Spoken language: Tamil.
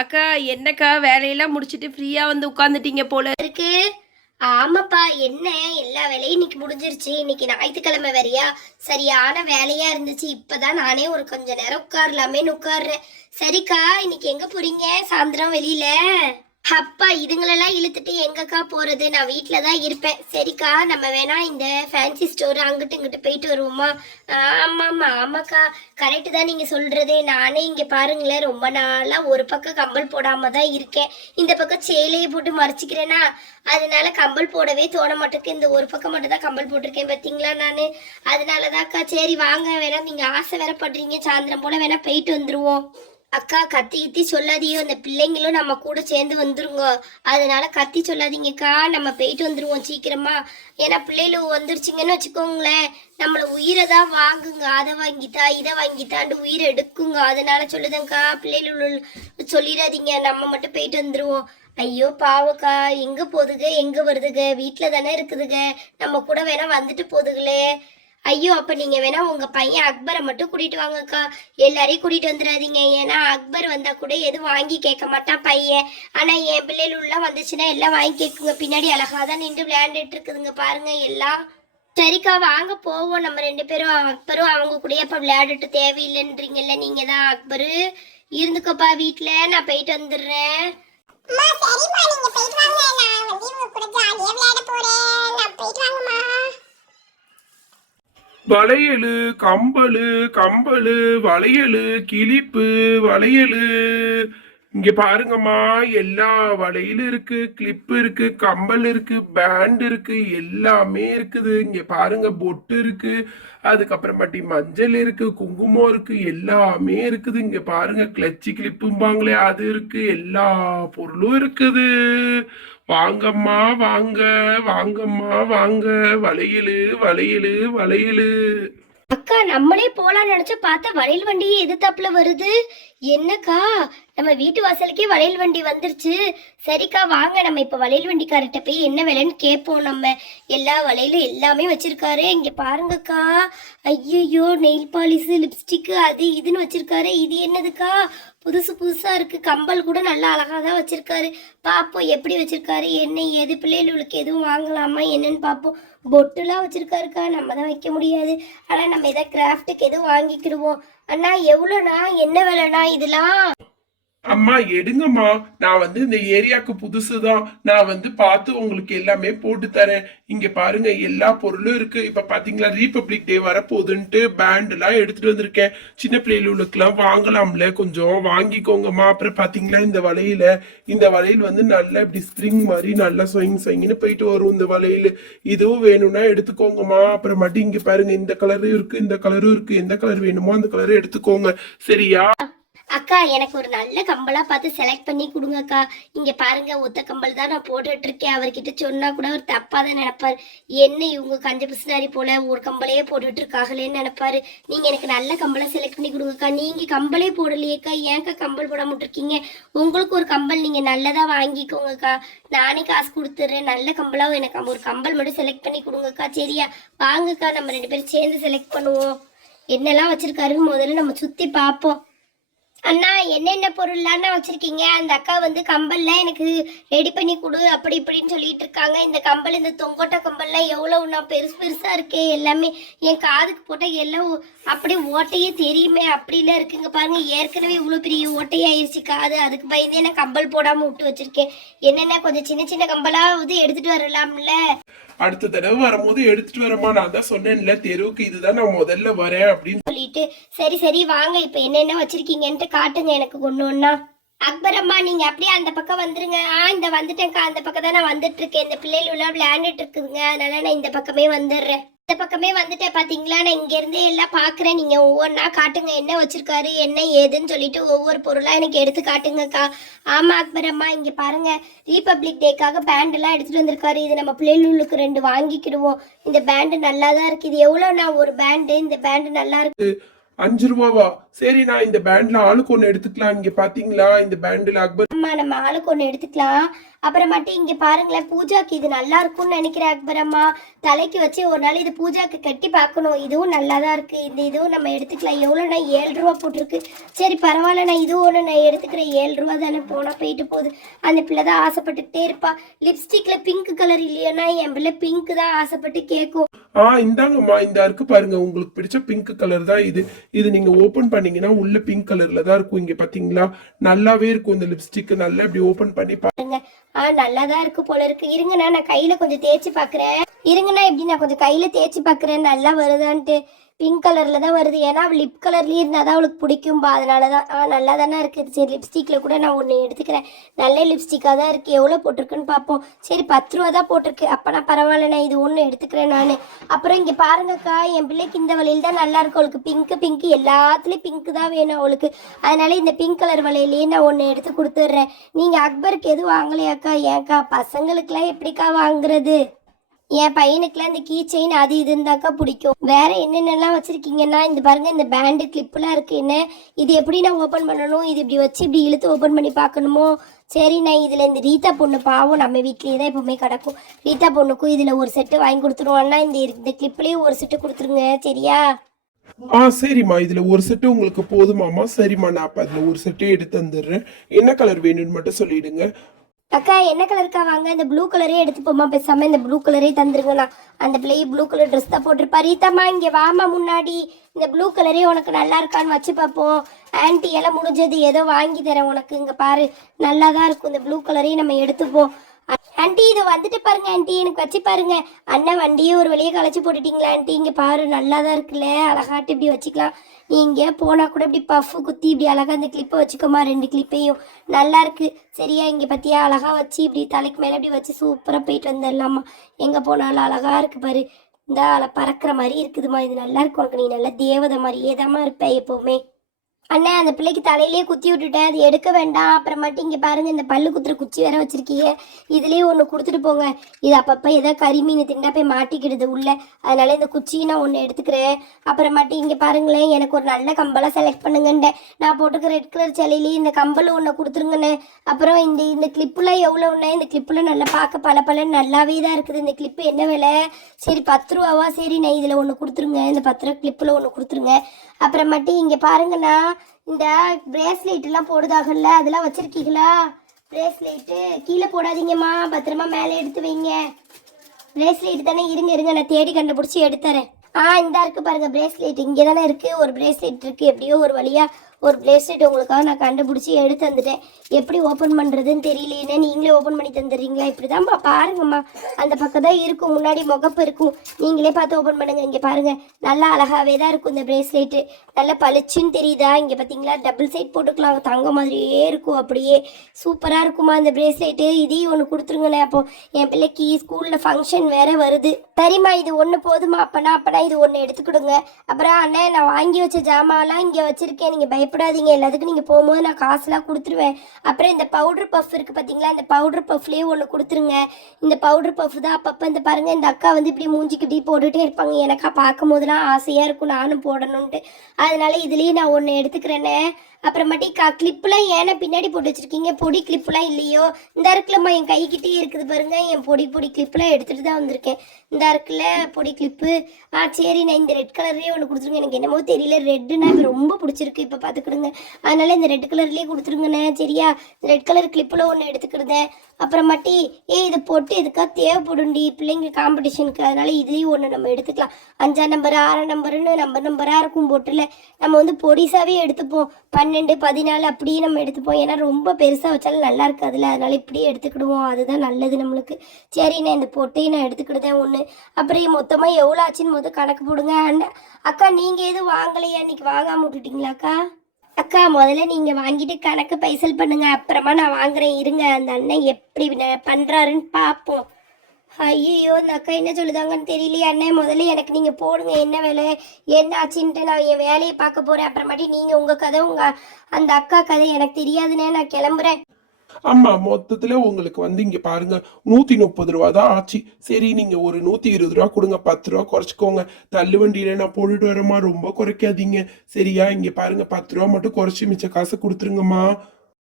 அக்கா என்னக்கா வேலையெல்லாம் முடிச்சிட்டு ஃப்ரீயா வந்து உட்காந்துட்டீங்க போல இருக்கு. ஆமாப்பா, என்ன எல்லா வேலையும் இன்னைக்கு முடிஞ்சிருச்சு. இன்னைக்கு ஞாயிற்றுக்கிழமை வேறையா, சரியான வேலையா இருந்துச்சு. இப்பதான் நானே ஒரு கொஞ்ச நேரம் உட்காரலாமேன்னு உட்கார்றேன். சரிக்கா, இன்னைக்கு எங்க போறீங்க சாயந்தரம் வெளியில? அப்பா, இதுங்களெல்லாம் இழுத்துட்டு எங்கக்கா போறது? நான் வீட்டில தான் இருப்பேன். சரிக்கா, நம்ம வேணா இந்த ஃபேன்சி ஸ்டோர் அங்கிட்டு இங்கிட்டு போயிட்டு வருவோமா? ஆமாம்மா, ஆமாக்கா, கரெக்டு தான் நீங்க சொல்றதே. நானே இங்க பாருங்களேன், ரொம்ப நாளா ஒரு பக்கம் கம்பல் போடாம தான் இருக்கேன். இந்த பக்கம் சேலையை போட்டு மறைச்சிக்கிறேனா, அதனால கம்பல் போடவே தோண மாட்டேக்கு. இந்த ஒரு பக்கம் மட்டும் தான் கம்பல் போட்டிருக்கேன் பார்த்தீங்களா நான். அதனாலதான்க்கா, சரி வாங்க, வேணா நீங்க ஆசை வேற படுறீங்க, சாயந்தரம் போல வேணா போயிட்டு வந்துருவோம். அக்கா, கத்தி கத்தி சொல்லாதியோ, அந்த பிள்ளைங்களும் நம்ம கூட சேர்ந்து வந்துருங்க. அதனால கத்தி சொல்லாதீங்கக்கா, நம்ம போயிட்டு வந்துருவோம் சீக்கிரமா. ஏன்னா பிள்ளைகள் வந்துருச்சுங்கன்னு வச்சுக்கோங்களேன், நம்மள உயிரை தான் வாங்குங்க. அதை வாங்கித்தா இதை வாங்கித்தாண்டு உயிரை எடுக்குங்க. அதனால சொல்லுதேங்க்கா, பிள்ளைகள் சொல்லிடாதீங்க, நம்ம மட்டும் போயிட்டு வந்துருவோம். ஐயோ பாவக்கா, எங்க போதுங்க எங்க வருதுங்க, வீட்டில் தானே இருக்குதுங்க, நம்ம கூட வேணா வந்துட்டு போதுங்களே. ஐயோ, அப்ப நீங்க வேணா உங்க பையன் அக்பரை மட்டும் கூட்டிட்டு வாங்கக்கா, எல்லாரையும் கூட்டிட்டு வந்துடாதீங்க. ஏன்னா அக்பர் வந்தா கூட எதுவும் வாங்கி கேட்க மாட்டான் பையன். ஆனா என் பிள்ளைகள் எல்லாம் வந்துச்சுன்னா எல்லாம் வாங்கி கேட்குங்க. பின்னாடி அழகாதான் நின்று விளையாண்டுட்டு இருக்குதுங்க பாருங்க எல்லாம். சரிக்கா, வாங்க போவோம் நம்ம ரெண்டு பேரும். அக்பரும் அவங்க கூட இப்ப விளையாடிட்டு தேவையில்லைன்றீங்கல்ல, நீங்க தான் அக்பரு. இருந்துக்கோப்பா வீட்டுல, நான் போயிட்டு வந்துடுறேன். வளையலு, கம்பளு, கம்பளு, வளையலு, கிளிப்பு, வளையலு. இங்க பாருங்கம்மா, எல்லா வளையலும் இருக்கு, கிளிப்பு இருக்கு, கம்பல் இருக்கு, பேண்ட் இருக்கு, எல்லாமே இருக்குது. இங்க பாருங்க, பொட்டு இருக்கு, அதுக்கப்புறமாட்டி மஞ்சள் இருக்கு, குங்குமம் இருக்கு, எல்லாமே இருக்குது. இங்க பாருங்க, கிளச்சி கிளிப்பும்பாங்களே அது இருக்கு, எல்லா பொருளும் இருக்குது. வாங்கம்மா வாங்க, வாங்கம்மா வாங்க, வளையலு வளையலு வளையலு. அக்கா, நம்மளே போலான்னு நினைச்சா பார்த்தா வளையல் வண்டியே எதிர்த்தாப்புல வருது. என்னக்கா, நம்ம வீட்டு வாசலுக்கே வளையல் வண்டி வந்துருச்சு. சரிக்கா, வாங்க நம்ம இப்ப வளையல் வண்டிக்காரர்கிட்ட போய் என்ன விலைன்னு கேட்போம். நம்ம எல்லா வளையலும் எல்லாமே வச்சிருக்காரு. இங்க பாருங்கக்கா, ஐயோ, நெயில் பாலிஷ், லிப்ஸ்டிக், அது இதுன்னு வச்சிருக்காரு. இது என்னதுக்கா, புதுசு புதுசா இருக்கு. கம்பல் கூட நல்லா அழகா தான் வச்சிருக்காரு. பாப்போம் எப்படி வச்சிருக்காரு, என்ன ஏது, பிள்ளைகளுக்கு எதுவும் வாங்கலாமா என்னன்னு பாப்போம். பொட்டுலாம் வச்சிருக்காருக்கா, நம்ம தான் வைக்க முடியாது. ஆனா நம்ம எதாவது கிராஃப்டுக்கு எதுவும் வாங்கிக்கிடுவோம். அண்ணா, எவ்வளோண்ணா, என்ன விலைண்ணா இதெல்லாம்? அம்மா எடுங்கம்மா, நான் இந்த ஏரியாவுக்கு புதுசுதான். நான் பார்த்து உங்களுக்கு எல்லாமே போட்டு தரேன். இங்க பாருங்க, எல்லா பொருளும் இருக்கு. இப்ப பாத்தீங்களா, ரீபப்ளிக் டே வரப்போகுதுன்ட்டு பேண்ட் எல்லாம் எடுத்துட்டு வந்திருக்கேன். சின்ன பிள்ளைகளுக்கெல்லாம் வாங்கலாம்ல, கொஞ்சம் வாங்கிக்கோங்கம்மா. அப்புறம் பாத்தீங்களா, இந்த வளையல் நல்லா இப்படி ஸ்ப்ரிங் மாதிரி நல்லா சொயின்னு போயிட்டு வரும் இந்த வளையல். இதுவும் வேணும்னா எடுத்துக்கோங்கம்மா. அப்புறமாட்டி இங்க பாருங்க, இந்த கலரும் இருக்கு, இந்த கலரும் இருக்கு. எந்த கலர் வேணுமோ அந்த கலரை எடுத்துக்கோங்க, சரியா? அக்கா, எனக்கு ஒரு நல்ல கம்பலா பார்த்து செலக்ட் பண்ணி கொடுங்கக்கா. இங்க பாருங்க, ஒத்த கம்பல் தான் நான் போட்டுட்டு இருக்கேன். அவர்கிட்ட சொன்னா கூட அவர் தப்பா தான் நினைப்பாரு. என்ன இவங்க கஞ்ச பிசுனாரி போல ஒரு கம்பளையே போட்டுட்டு இருக்காங்களேன்னு நினைப்பாரு. நீங்க எனக்கு நல்ல கம்பளா செலக்ட் பண்ணி கொடுங்கக்கா. நீங்க கம்பளே போடலையேக்கா, ஏன்க்கா கம்பல் போடாம இருக்கீங்க? உங்களுக்கு ஒரு கம்பல் நீங்க நல்லதா வாங்கிக்கோங்கக்கா. நானே காசு கொடுத்துட்றேன். நல்ல கம்பலாவும் எனக்கு ஒரு கம்பல் மட்டும் செலக்ட் பண்ணி கொடுங்கக்கா, சரியா? வாங்கக்கா, நம்ம ரெண்டு பேரும் சேர்ந்து செலக்ட் பண்ணுவோம். என்னெல்லாம் வச்சிருக்காருன்னு முதல்ல நம்ம சுத்தி பார்ப்போம். அண்ணா, என்னென்ன பொருள்லாம் வச்சிருக்கீங்க? அந்த அக்கா கம்பல்ல எனக்கு ரெடி பண்ணி கொடு அப்படி இப்படின்னு சொல்லிட்டு இருக்காங்க. இந்த கம்பல், இந்த தொங்கோட்டை கம்பல்லாம் எவ்வளவுண்ணா, பெருசு பெருசா இருக்கே எல்லாமே. என் காதுக்கு போட்டால் எல்லாம் அப்படியே ஓட்டையே தெரியுமே, அப்படிலாம் இருக்குங்க பாருங்க. ஏற்கனவே இவ்வளோ பெரிய ஓட்டையாயிருச்சு காது. அதுக்கு பயந்தே நான் கம்பல் போடாம விட்டு வச்சிருக்கேன். என்னென்ன கொஞ்சம் சின்ன சின்ன கம்பலாவது எடுத்துட்டு வரலாம்ல. அடுத்த தடவை வரும்போது எடுத்துட்டு வரமா. நான் தான் சொன்னேன்ல, தெருவுக்கு இதுதான் நான் முதல்ல வரேன் அப்படின்னு சொல்லிட்டு. சரி சரி வாங்க, இப்ப என்னென்ன வச்சிருக்கீங்கன்ட்டு காட்டுங்க எனக்கு ஒண்ணு ஒண்ணா. அக்பர் அம்மா, நீங்க அப்படியே அந்த பக்கம் வந்துருங்க. இந்த வந்துட்டேன்க்கா, அந்த பக்கம் தான் நான் வந்துட்டு இருக்கேன். இந்த பிள்ளைகள் எல்லாம் விளையாண்டுட்டு இருக்குதுங்க, அதனால நான் இந்த பக்கமே வந்துடுறேன். இந்த பக்கமே வந்துட்டேன் பாத்தீங்களா. நான் இங்க இருந்தே எல்லாம் பாக்குறேன். நீங்க ஒவ்வொன்னா காட்டுங்க, என்ன வச்சிருக்காரு என்ன ஏதுன்னு சொல்லிட்டு ஒவ்வொரு பொருளா எனக்கு எடுத்து காட்டுங்கக்கா. ஆமா அக்பர் அம்மா, இங்க பாருங்க, ரீபப்ளிக் டேக்காக பேண்ட் எல்லாம் எடுத்துட்டு வந்திருக்காரு. இது நம்ம பிள்ளைகளுக்கு 2 வாங்கிக்கிடுவோம். இந்த பேண்ட் நல்லா தான் இருக்கு. இது எவ்வளவுனா ஒரு பேண்டு? இந்த பேண்ட் நல்லா இருக்கு. 5 ரூபாவா? சரி, நான் இந்த பேண்ட்ல ஆளுக்கு ஒண்ணு எடுத்துக்கலாம். இங்க பாத்தீங்களா இந்த பேண்ட்ல அக்பர். அம்மா நம்ம ஆளுக்கு ஒன்று எடுத்துக்கலாம். அப்புறமாட்டி இங்க பாருங்களேன், பூஜாக்கு இது நல்லா இருக்கும்னு நினைக்கிறேன் அக்பர் அம்மா. தலைக்கு வச்சு ஒரு நாள் இது பூஜாக்கு கட்டி பார்க்கணும். இதுவும் நல்லா தான் இருக்கு. இதுவும் நம்ம எடுத்துக்கலாம். எவ்வளோண்ணா? 7 ரூபா போட்டிருக்கு. சரி பரவாயில்லண்ணா, இதுவும் ஒன்று நான் எடுத்துக்கிறேன். 7 ரூபா தானே, போனால் போயிட்டு போகுது. அந்த பிள்ளை தான் ஆசைப்பட்டுக்கிட்டே இருப்பா. லிப்ஸ்டிக்ல பிங்க் கலர் இல்லையானா என் பிள்ளை பிங்க் தான் ஆசைப்பட்டு கேட்கும். இந்தாங்கம்மா, இந்த இருக்கு பாருங்க, உங்களுக்கு பிடிச்ச பிங்க் கலர் தான் இது. இது நீங்க ஓபன் பண்ணீங்கன்னா உள்ள பிங்க் கலர்ல தான் இருக்கும். இங்க பாத்தீங்களா, நல்லாவே இருக்கும் இந்த லிப்ஸ்டிக். நல்லா இப்படி ஓபன் பண்ணி பாருங்க. நல்லா தான் இருக்கு போல இருக்கு. இருங்கண்ணா, நான் கையில கொஞ்சம் தேய்ச்சி பாக்குறேன். இருங்கண்ணா, இப்படி நான் கொஞ்சம் கையில தேய்ச்சி பாக்குறேன் நல்லா வருதான்ட்டு. பிங்க் கலர்ல தான் வருது. ஏன்னா அவள் லிப் கலர்லயே இருந்தா தான் அவளுக்கு பிடிக்கும்பா, அதனாலதான். நல்லா தானே இருக்குது. சரி லிப்ஸ்டிக்ல கூட நான் ஒன்று எடுத்துக்கிறேன். நல்ல லிப்ஸ்டிக்காக தான் இருக்கு. எவ்வளோ போட்டிருக்குன்னு பார்ப்போம். சரி 10 ரூபா தான் போட்டிருக்கு. அப்பனா பரவாயில்லண்ணா, இது ஒன்று எடுத்துக்கிறேன் நான். அப்புறம் இங்கே பாருங்கக்கா, என் பிள்ளைக்கு இந்த வளையல் தான் நல்லா இருக்கும். அவளுக்கு பிங்க் எல்லாத்துலேயும் பிங்க் தான் வேணும் அவளுக்கு. அதனால இந்த பிங்க் கலர் வளையலையே நான் ஒன்று எடுத்து கொடுத்துட்றேன். நீங்கள் அக்பருக்கு எதுவும் வாங்கலையாக்கா? ஏன்க்கா பசங்களுக்குலாம் எப்படிக்கா வாங்குறது? என் பையனுக்குலாம் இந்த கீ செயின் அது இதுந்தாக்கா பிடிக்கும். வேற என்னென்னலாம் வச்சிருக்கீங்கன்னா, இந்த பாருங்க, இந்த பேண்டு கிளிப்லாம் இருக்கு. என்ன இது? எப்படி நான் ஓப்பன் பண்ணணும்? இது இப்படி வச்சு இப்படி இழுத்து ஓப்பன் பண்ணி பார்க்கணுமோ? சரி, நான் இதில் இந்த ரீதா பொண்ணு பாவம் நம்ம வீட்லேயே தான் எப்பவுமே கிடக்கும். ரீதா பொண்ணுக்கும் இதில் ஒரு செட்டு வாங்கி கொடுத்துருவோம்னா இந்த கிளிப்லேயும் ஒரு செட்டு கொடுத்துருங்க. சரியா? சரிம்மா, இதுல ஒரு செட்டு உங்களுக்கு போதுமாமா? சரிம்மா, நான் அப்ப அதுல ஒரு செட்டே எடுத்து வந்துடுறேன். என்ன கலர் வேணும்னு மட்டும் சொல்லிடுங்க. அக்கா என்ன கலருக்கா? வாங்க, இந்த ப்ளூ கலரே எடுத்துப்போமா. பேசாம இந்த ப்ளூ கலரே தந்துருங்கண்ணா. அந்த பிள்ளையை ப்ளூ கலர் ட்ரெஸ் தான் போட்டிருப்பா. ரீதாம்மா இங்கே வாமா முன்னாடி. இந்த ப்ளூ கலரே உனக்கு நல்லா இருக்கான்னு வச்சு பார்ப்போம். ஆன்ட்டி எல்லாம் முடிஞ்சது ஏதோ வாங்கி தரேன் உனக்கு. இங்கே பாரு, நல்லா தான் இருக்கும். இந்த ப்ளூ கலரே நம்ம எடுத்துப்போம். ஆன்ட்டி இது வந்துட்டு பாருங்க ஆன்ட்டி, எனக்கு வச்சு பாருங்க. அண்ணன் வண்டியே ஒரு வழியை களைச்சி போட்டுட்டீங்களா ஆன்ட்டி? இங்கே பாரு, நல்லா தான் இருக்குல்ல, அழகாட்டு இப்படி வச்சுக்கலாம். நீ இங்கே போனால் கூட இப்படி பஃப்பு குத்தி இப்படி அழகாக இந்த கிளிப்பை வச்சுக்கோமா. 2 கிளிப்பையும் நல்லா இருக்கு. சரியா? இங்கே பற்றியா அழகாக வச்சு இப்படி தலைக்கு மேலே இப்படி வச்சு சூப்பராக போயிட்டு வந்துடலாமா. எங்கே போனாலும் அழகாக இருக்கு பாரு. இந்த பறக்கிற மாதிரி இருக்குதுமா. இது நல்லா இருக்கு உனக்கு. நீ நல்லா தேவதை மாதிரியே தாம்மா இருப்ப எப்போவுமே. அண்ணே, அந்த பிள்ளைக்கு தலையிலேயே குத்தி விட்டுட்டேன். அது எடுக்க வேண்டாம். அப்புறமாட்டி இங்கே பாருங்கள், இந்த பல்லு குத்துற குச்சி வேற வச்சுருக்கீங்க. இதுலேயே ஒன்று கொடுத்துட்டு போங்க. இது அப்பப்போ ஏதோ கறிமீன் திண்டா போய் மாட்டிக்கிடுது உள்ள. அதனால இந்த குச்சியை நான் ஒன்று எடுத்துக்கிறேன். அப்புறமாட்டி இங்கே பாருங்களேன், எனக்கு ஒரு நல்ல கம்பலாக செலக்ட் பண்ணுங்கண்டேன். நான் போட்டுக்க ரெட் கலர் சேலையிலேயே இந்த கம்பல் ஒன்று கொடுத்துருங்கண்ணே. அப்புறம் இந்த கிளிப்புலாம் எவ்வளோண்ணே? இந்த கிளிப்பில் நல்லா பார்க்க பல நல்லாவே தான் இருக்குது. இந்த கிளிப்பு என்ன விலை? சரி 10 ரூபாவா? சரி, நான் இதில் ஒன்று கொடுத்துருங்க. இந்த 10 ரூபா கிளிப்பில் ஒன்று கொடுத்துருங்க. அப்புறமாட்டி இங்கே பாருங்கண்ணா, இந்த பிரேஸ்லெட்லாம் போடுதாகல, அதெல்லாம் வச்சுருக்கீங்களா? பிரேஸ்லெட்டு கீழே போடாதீங்கம்மா, பத்திரமா மேலே எடுத்து வைங்க. பிரேஸ்லெட் தானே? இருங்க நான் தேடி கண்டுபிடிச்சி எடுத்துறேன். இந்தா இருக்குது பாருங்கள் பிரேஸ்லெட். இங்கே தானே இருக்குது ஒரு பிரேஸ்லெட் இருக்குது. எப்படியோ ஒரு வழியாக ஒரு பிரேஸ்லெட் உங்களுக்காக நான் கண்டுபிடிச்சி எடுத்து வந்துட்டேன். எப்படி ஓப்பன் பண்ணுறதுன்னு தெரியலேன்னு நீங்களே ஓப்பன் பண்ணி தந்துடுறீங்களா? இப்படி தான்ப்பா பாருங்கம்மா, அந்த பக்கம் தான் இருக்கும், முன்னாடி முகப்பு இருக்கும். நீங்களே பார்த்து ஓப்பன் பண்ணுங்கள். இங்கே பாருங்கள், நல்லா அழகாகவே தான் இருக்கும் இந்த பிரேஸ்லெட்டு. நல்லா பளிச்சுன்னு தெரியுதா? இங்கே பார்த்தீங்களா, டபுள் சைட் போட்டுக்கலாம். தங்க மாதிரியே இருக்கும். அப்படியே சூப்பராக இருக்குமா இந்த பிரேஸ்லெட்டு. இதையும் ஒன்று கொடுத்துருங்கண்ணே. அப்போ என் பிள்ளைக்கு ஸ்கூலில் ஃபங்க்ஷன் வேறு வருது. சரிம்மா, இது ஒன்று போதுமா? அப்பனா இது ஒன்று எடுத்துக்கிடுங்க. அப்புறம் அண்ணே, நான் வாங்கி வச்ச ஜாமான்லாம் இங்கே வச்சுருக்கேன். நீங்கள் பயப்படாதீங்க, எல்லாத்துக்கும் நீங்கள் போகும்போது நான் காசுலாம் கொடுத்துருவேன். அப்புறம் இந்த பவுடர் பஃப் இருக்குது பார்த்தீங்களா, இந்த பவுடர் பஃப்லேயே ஒன்று கொடுத்துருங்க. இந்த பவுடர் பஃப் தான் அப்பப்போ இந்த பாருங்கள், இந்த அக்கா வந்து இப்படி மூஞ்சிக்கு இப்படி போட்டுகிட்டே இருப்பாங்க. எனக்கா பார்க்கும் போதெல்லாம் ஆசையாக இருக்கும் நானும் போடணுன்ட்டு. அதனால இதுலேயே நான் ஒன்று எடுத்துக்கிறேன்னே. அப்புறமாட்டி கிளிப்புலாம் ஏன்னா பின்னாடி போட்டு வச்சுருக்கீங்க? பொடி கிளிப்புலாம் இல்லையோ? இந்த இருக்குல்லம்மா, என் கைக்கிட்டே இருக்குது பாருங்க. என் பொடி கிளிப்புலாம் எடுத்துகிட்டு தான் வந்திருக்கேன். இந்த இருக்குல்ல பொடி கிளிப்பு. சரி, நான் இந்த ரெட் கலர்லேயே ஒன்று கொடுத்துருங்க. எனக்கு என்னமோ தெரியல, ரெட்டுன்னா இப்போ ரொம்ப பிடிச்சிருக்கு. இப்போ பார்த்துக்கிடுங்க. அதனால இந்த ரெட் கலர்லேயே கொடுத்துருங்கண்ணே. சரியா? ரெட் கலர் கிளிப்பில் ஒன்று எடுத்துக்கிடுதேன். அப்புறமாட்டி இது போட்டு இதுக்காக தேவைப்படுண்டி பிள்ளைங்க காம்படிஷனுக்கு. அதனால இதுலேயும் ஒன்று நம்ம எடுத்துக்கலாம். 5ஆம் நம்பர் 6ஆம் நம்பருன்னு நம்பராக இருக்கும் போட்டில். நம்ம வந்து பொடிசாவே எடுத்துப்போம். 12 14 அப்படியே நம்ம எடுத்துப்போம். ஏன்னா ரொம்ப பெருசாக வச்சாலும் நல்லா இருக்காதுல்ல. அதனால இப்படியே எடுத்துக்கிடுவோம். அதுதான் நல்லது நம்மளுக்கு. சரி, நான் இந்த பொட்டையும் நான் எடுத்துக்கிடுதேன் ஒன்று. அப்புறம் மொத்தமாக எவ்வளோ ஆச்சுன்னு கணக்கு போடுங்க. அக்கா, நீங்கள் எதுவும் வாங்கலையா? இன்னைக்கு வாங்காமல் விட்டுட்டீங்களாக்கா? அக்கா, முதல்ல நீங்கள் வாங்கிட்டு கணக்கு பைசல் பண்ணுங்க. அப்புறமா நான் வாங்குறேன். இருங்க, அந்த அண்ணன் எப்படி பண்ணுறாருன்னு பார்ப்போம். ஐயோ, இந்த அக்கா என்ன சொல்லுதாங்கன்னு தெரியலையே. அண்ணன், முதல்ல எனக்கு நீங்கள் போடுங்க என்ன வேலை என்ன ஆச்சுன்ட்டு. நான் என் வேலையை பார்க்க போகிறேன். அப்புறமாட்டி நீங்கள் உங்கள் கதை அந்த அக்கா கதை எனக்கு தெரியாதுன்னே நான் கிளம்புறேன். ஆமா, மொத்தத்துல உங்களுக்கு வந்து இங்க பாருங்க 130 ரூபா தான் ஆச்சு. சரி நீங்க ஒரு 120 ரூபா கொடுங்க, 10 ரூபா குறைச்சிக்கோங்க. தள்ளு வண்டியில நான் போட்டுட்டு வரேம்மா, ரொம்ப குறைக்காதீங்க சரியா? இங்க பாருங்க 10 ரூபா மட்டும் குறைச்சி மிச்ச காசை கொடுத்துருங்கம்மா.